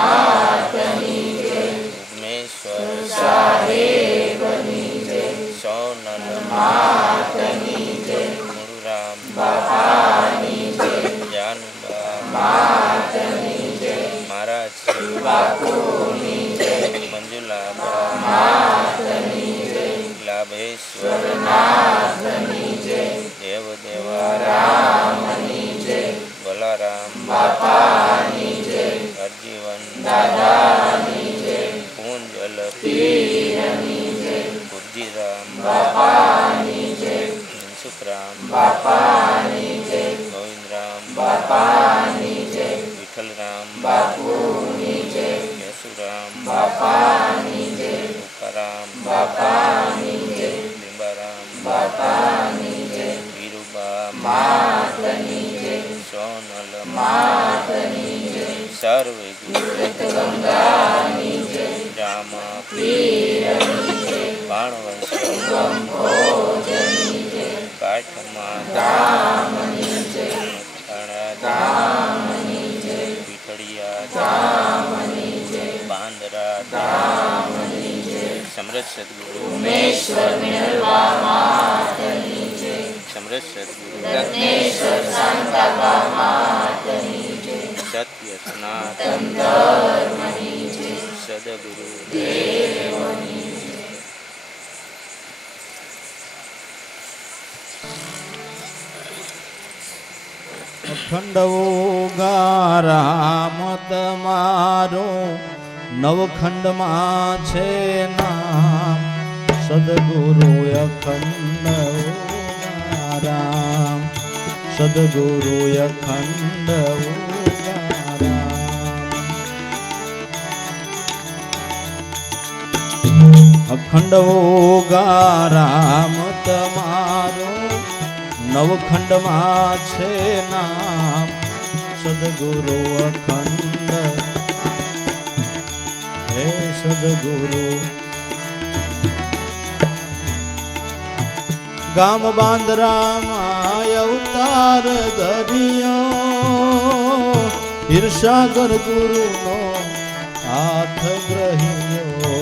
Amen. સર્વે રામ જય કાઠમાં જય બાંદરા સમરથ સદગુરુ ઉમેશ્વર મિનલવા માતની જય. સત્ય સનાતન સદગુરુ ખંડવો ગારામ તમારો નવખંડમાં છે નામ. સદગુરુ અખંડ રામ સદગુરુ અખંડ અખંડ ઓગા રામ તમારો નવખંડમાં છે નામ સદગુરુ અખંડ હે સદગુરુ ગામ બાંદરામાં અવતાર ધરિયો ઈર્ષાગર ગુરુનો હાથ ગ્રહિયો.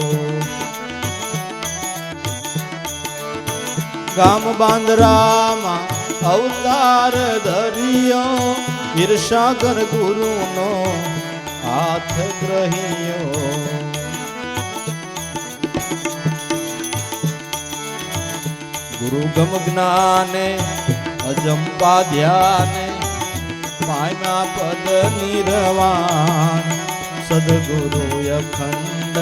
ગામ બાંદરામાં અવતાર ધરિયો ઈર્ષાગર ગુરુનો હાથ ગ્રહિયો. ગુરુ ગમ જ્ઞાને, અજંપા ધ્યાને પામ્યા પદ નિર્વાણ, સદગુરુ અખંડ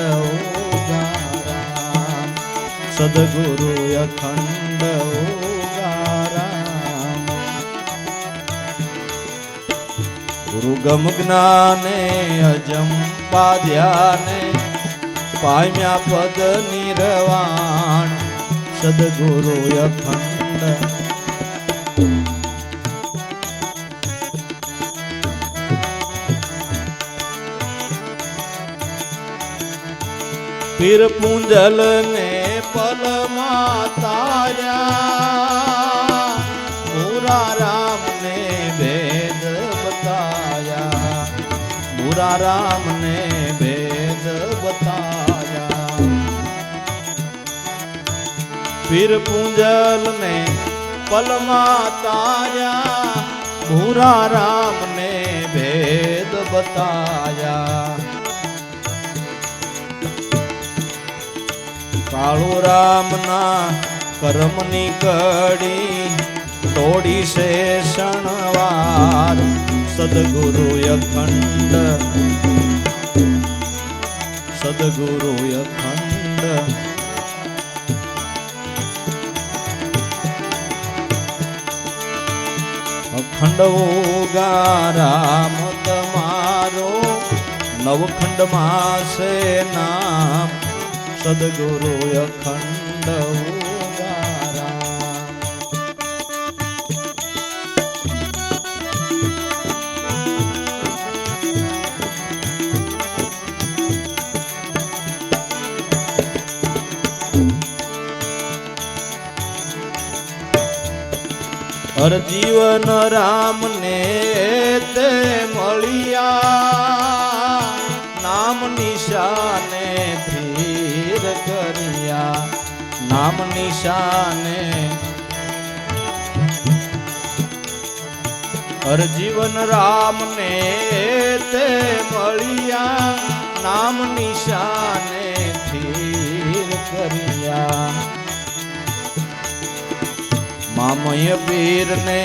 સદગુરુ અખંડ ગુરુગમ ગુરુ ગમ જ્ઞાને, અજંપા ધ્યાને પામ્યા પદ નિર્વાણ સદગુરુ અખંડ પીર પૂંજલ ને પલમાં તાર્યા પૂરા રામ ને ભેદ બતાયા. પૂરા રામ પીર પૂંજલ ને પલમાં તાર્યા ભૂરા રામ ને ભેદ બતાયા કાળુ રામના કર્મની કડી તોડી છે શણવાર સદગુરુ અખંડ સદગુરુ અખંડ અખંડવો ગારામ તમારો નવખંડમાં છે નામ. સદગુરુ અખંડ હર જીવન રામ ને તે મળ્યા, નામ નિશાને ધીર કર્યા, નામ નિશાને હર જીવન રામ ને તે મળ્યા, નામ નિશાને ધીર કર્યા. મામય પીરને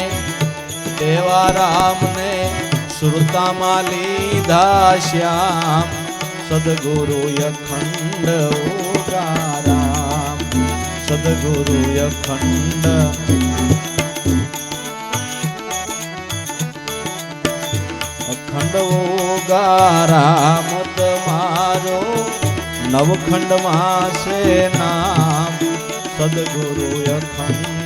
દેવા રામને સુરતામાં લીધા શ્યામ. સદગુરુ અખંડ ઓગારામ સદગુરુ અખંડ ઓગારામ તમારો નવખંડમાં છે નામ. સદગુરુ અખંડ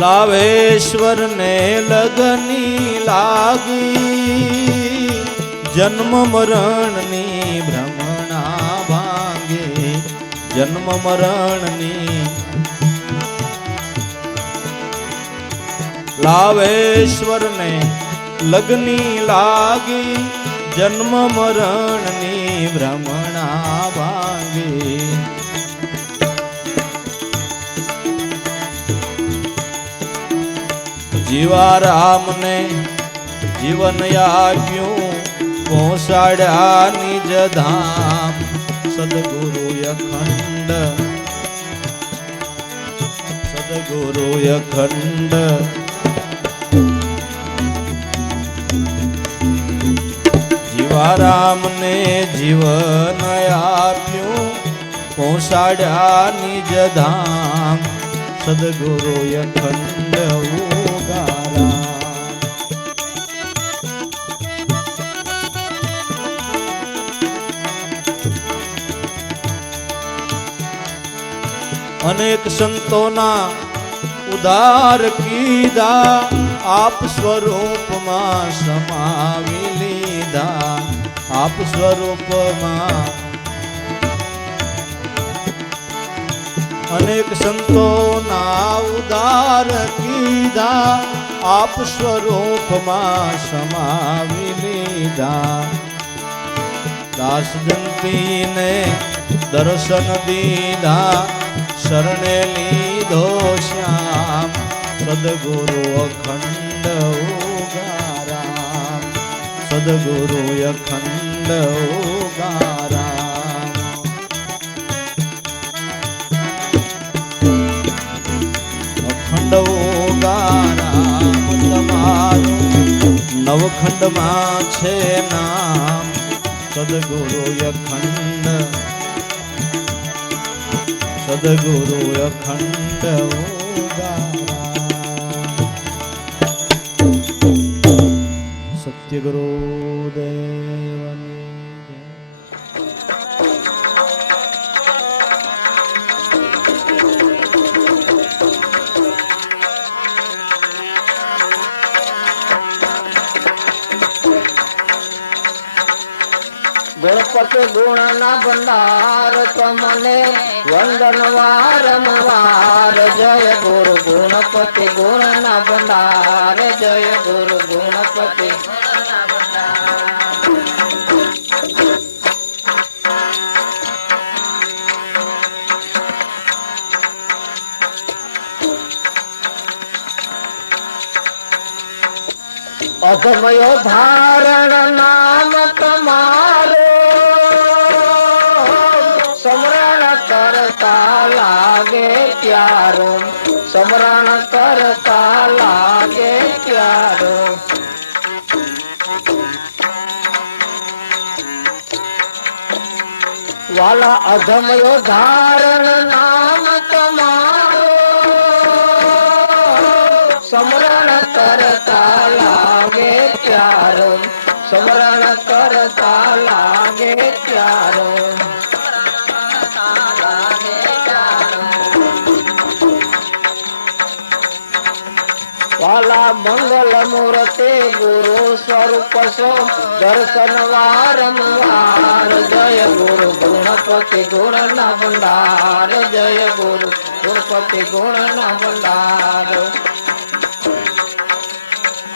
લાવેશ્વર ને લગની લાગી. જન્મ મરણની ભ્રમણા ભાંગે. જન્મ મરણની લાવેશ્વર ને લગની લાગી. જન્મ મરણની ભ્રમણા ભાંગે. જીવા રામને જીવન આપ્યું પહોંચાડ્યા નિજ ધામ સદગુરુ અખંડ સદગુરુ અખંડ જીવા રામને જીવન આપ્યું પહોંચાડ્યા નિજ ધામ સદગુરુ અખંડ અનેક સંતોના ઉદાર કીધા, આપ સ્વરૂપમાં સમાવી લીધા, આપ સ્વરૂપમાં. અનેક સંતોના ઉદાર કીધા, આપ સ્વરૂપમાં સમાવી લીધા. દાસ જંતીને દર્શન દીધા શરણે લીધો શ્યામ. સદગુરુ અખંડ ઉગારામ. સદગુરુ અખંડ ઉગારામ. અખંડ ઉગારામ તમારું નવખંડમાં છે નામ. સદગુરુ અખંડ સદગુરુ અખંડ સત્યગુરુ દેવની ગુણ ના ભંડાર તમને વંદન વારંવાર જય ગુરુ ગુણપતિ ગુણ ના ભંડાર. જય ગુરુ ગુણપતિ અધમયો ધારણ વાલા અધમયો ધારણ નામ તમારો. સમરણ કરતા લાગે પ્યારો સમરણ કરતા લાગે પ્યારો વાલા મંગલ મૂર્તિ ગુરુ સ્વરૂપ સો દર્શન વારંવાર જય ગુરુ. ગુણપતિ ગુણ ના ભંડાર, જય ગુરુ. ગુણપતિ ગુણ ના ભંડાર.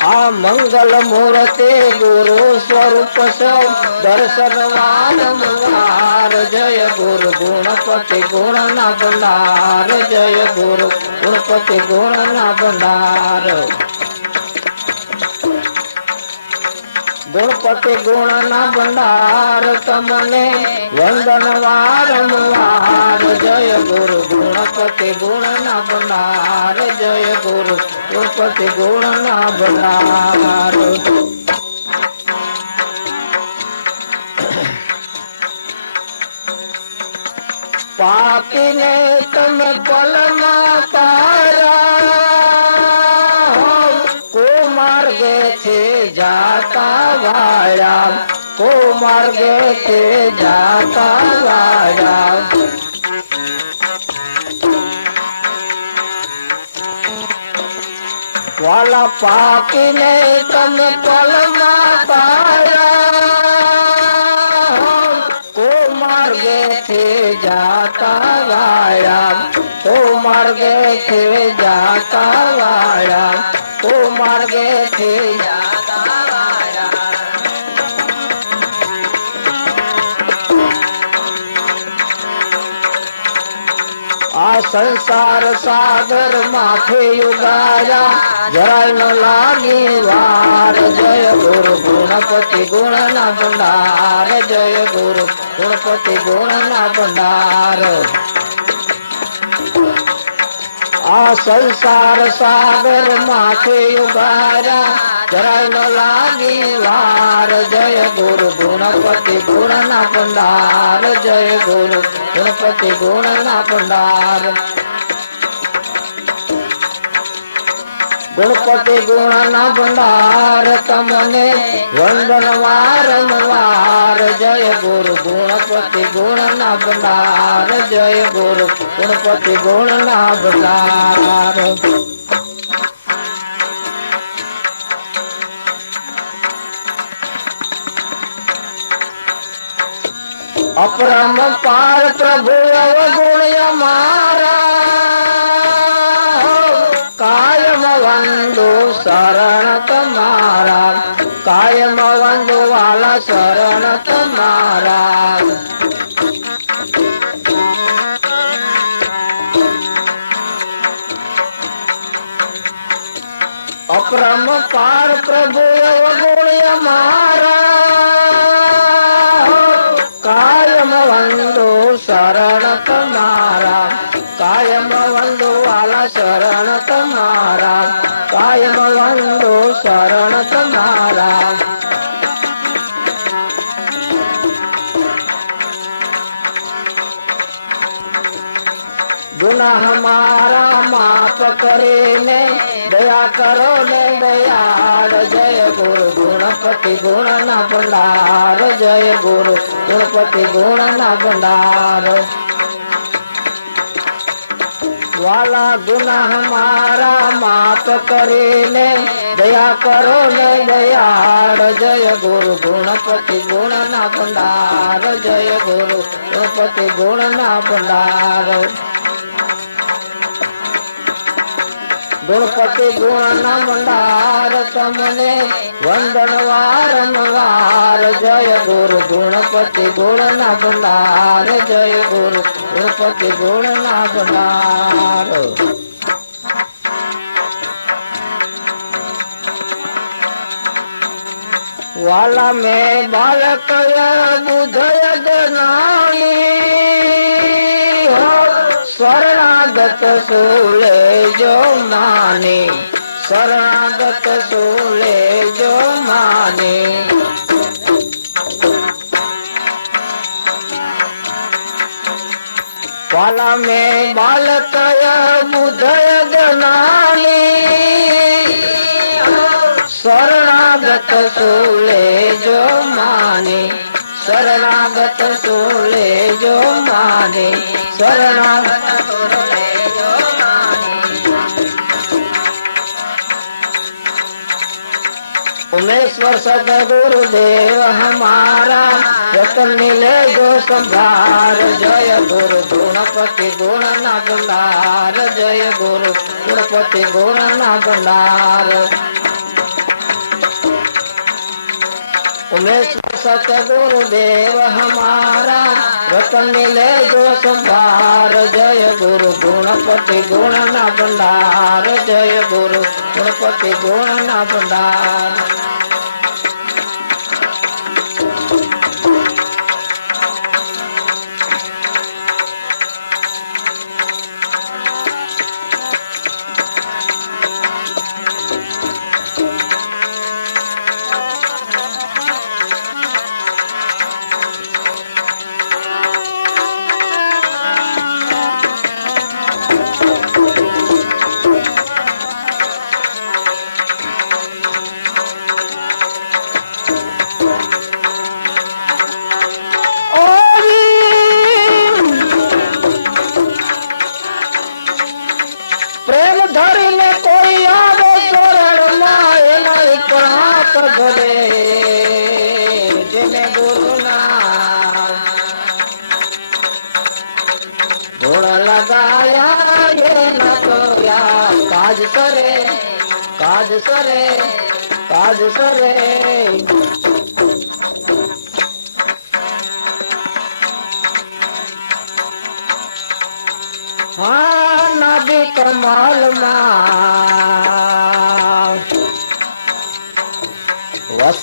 આ મંગલ મૂર્તિ ગુરુ સ્વરૂપ દર્શન વારંવાર જય ગુરુ, ગુણપતિ ગુણ ના ભંડાર જય ગુરુ, ગુણપતિ ગુણ ના ભંડાર ગુણપતિ ગુણ ના ભંડાર તમને વંદન વારંવાર. જય ગુરુ, ગુણપતિ ગુણ ના ભંડાર જય ગુરુ, ગુણપતિ ગુણ ના ભંડાર પાપીને તમે પલમાં તારા કુમાર્ગે છે જાતા વાળા કુમાર્ગે છે જાતા વાળા વાલા પાપીને તમે પલમાં સંસાર સાગર માથે યુગાયા જરાય ન લાગી વાર. જય ગુરુ, ગુણપતિ ગુણ ના ભંડાર. જય ગુરુ, ગુણપતિ ગુણ ના ભંડાર. આ સંસાર સાગર માથે યુગાયા જરાય ન લાગી વાર જય ગુરુ ગુણપતિ ગુણ ના ભંડાર જય ગુરુ ગણપતિ ગુણ ના ભંડાર ગુણપતિ ગુણ ના ભંડાર તમને વંદન વારંવાર જય ગુરુ ગુણપતિ ગુણ ના ભંડાર જય ગુરુ ગુણપતિ ગુણ ના ભંડાર અપરમ પાર પ્રભુ અવગુણ્ય મારા માફ કરીને દયા કરો ને દયાળ જય ગુરુ ગુણપતિ ગુણ ના ભંડાર જય ગુરુ ગુણપતિ ગુણ ના ભંડાર વાલા ગુનાહ મારા માફ કરીને દયા કરો ને દયાળ જય ગુરુ ગુણપતિ ગુણ ના ભંડાર જય ગુરુ ગુણપતિ ગુણ ના ભંડાર ગણપતિ ગુણ ભંડાર તમને વંદન વારંવાર. જય ગુરુ ગુણપતિ ગુણ ના ભંડાર જય ગુરુ ગુણપતિ ગુણ ના ભંડાર વાલા મેં બાલક બુધય સોલે જો માની, શરણાગત સોલે જો માની. પાલા મેં બાલક બુધય જનાની શરણાગત સોલે જો માની, શરણાગત સોલે જો માની, શરણાગત કમલેશ્વર સદગુરુદેવ હમારા. રતનની લેજો સંભાર, જય ગુરુ ગુણપતિ ગુણ ના भंडार જય ગુરુ ગુણપતિ ગુણ ના ભંડાર કમલેશ્વર સતગુરુદેવ હમારા. રતનની લેજો સંભાર, જય ગુરુ ગુણપતિ ગુણ ના ભંડાર જય ગુરુ ગુણપતિ ગુણ ના ભંડાર પ્રેમ ધરે જેને ગુરુના ગુણ લગાયા એના કર્યા કાજ કરે કાજ કરે કાજ કરે હા નદી કમલમાં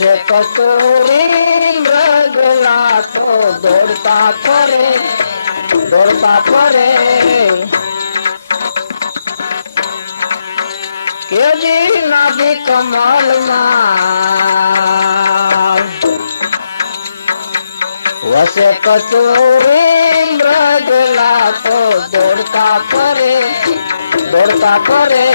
વસે કસ્તુરી મૃગલા તો દોડતા ફરે દોડતા ફરે કેજી નદી કમલમાં, વસે કચોરી, મૃગલા તો દોડતા ફરે દોડતા ફરે.